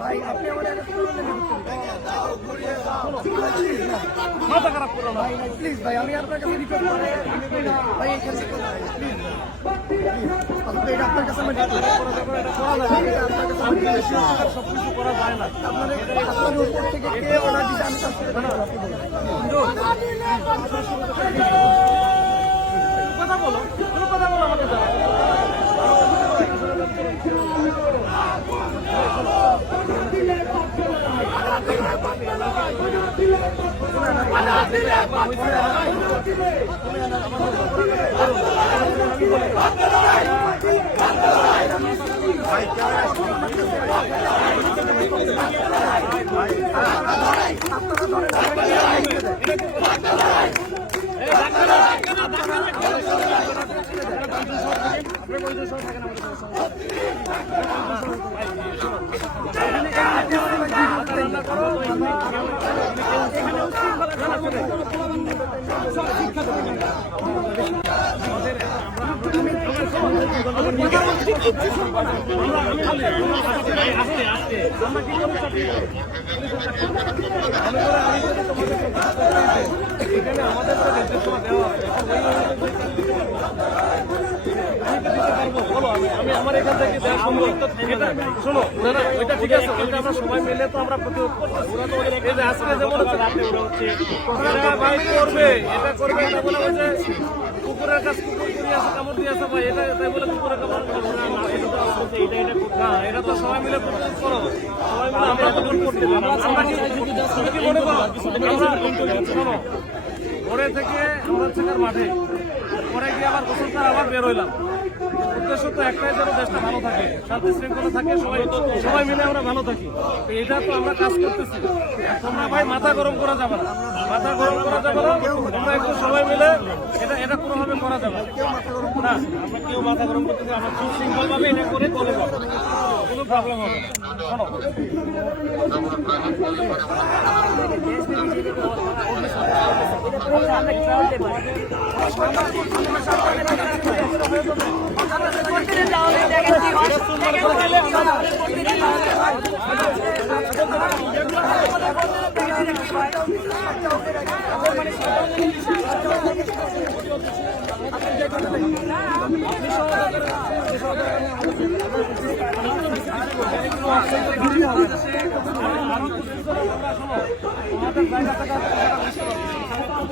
ভাই আপনি আমাদের মাথা খারাপ করো না ভাই প্লিজ ভাই আমি আপনার কাছে রিকোয়েস্ট করি ভাই এখান থেকে প্লিজ এটা আপনার কাছে আমি সবকিছু করা যায় না। আপনাদের উপর থেকে কে অর্ডার দিতে আমি তার সাথে কথা বলো, কোনো কথা বলো আমাদের এখানে আমাদের তো নির্দেশনা দেওয়া আছে। আমি আমার এখান থেকে দেওয়া সম্ভব। শোনো দাদা, ওইটা ঠিক আছে, ওইটা আমরা সবাই মিলে তো আমরা প্রতিরোধ করতেছি। এই যে আজকে যেমন ভাই করবে, এটা করবে, এটা বলে যে কুকুরের কাছে কুকুর করে আছে, কামড় দিয়ে আছে ভাই, এটা তাই বলে কুকুরের কামড় না, এটা তো সবাই মিলে প্রতিরোধ করো। সবাই মিলে আমরা তো করতে মনে করো শোনো, ঘরে থেকে আমরা থাকার মাঠে পরে গিয়ে আবার গোসল করে আবার বের হইলাম। উদ্দেশ্য তো একটাই, যেন দেশটা ভালো থাকে, শান্তি শৃঙ্খলা থাকে, সবাই মিলে আমরা ভালো থাকি। তো এটা তো আমরা কাজ করতেছি। তোমরা ভাই মাথা গরম করা যাবে না, মাথা গরম করা যাবে না। তোমরা একটু সবাই মিলে এটা কোনোভাবে করা যাবে না। আমরা কেউ মাথা গরম করতেছি, আমরা সুশৃঙ্খল ভাবে এটা করে চলে যাবো, কোনো প্রবলেম হবে না।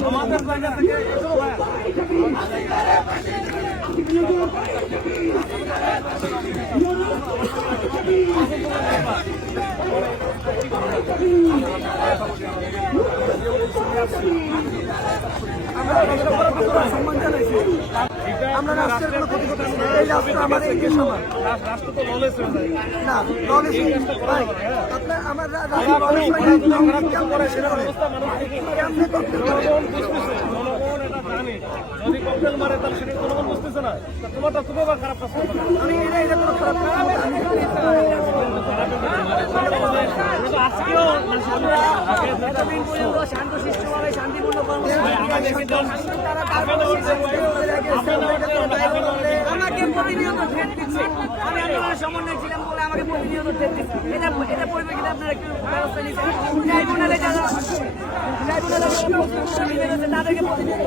আমাদের জায়গা থেকে আমরা রাষ্ট্রের কোনো ক্ষতি করতে চাই না। এই রাষ্ট্র আমাদের এই সমান রাষ্ট্র তো ললেস হয়ে যায় না, ললেস ভাই আপনার আমার রাষ্ট্র ললেস করে সেটা কেমনে করতে পারে? জনগণ এটা জানে, যদি ককটেল মারে তাহলে সেটা জনগণ বুঝতেছে না। তোমারটা তুমি আবার খারাপ প্রশ্ন করো। আমি এটা কোনো খারাপ না। আজকেও এতদিন পর্যন্ত শান্তশিষ্টভাবে শান্তিপূর্ণ আমাকে প্রতিনিয়ত থ্রেট দিচ্ছে। আমি আন্দোলনের সমন্বয় ছিলাম বলে আমাকে প্রতিনিয়ত থ্রেট দিচ্ছে। এটা পরিপ্রেক্ষিতে আপনারা একটু ব্যবস্থা নিচ্ছেন। ট্রাইব্যুনালে যারা তাদেরকে প্রতিনিয়ত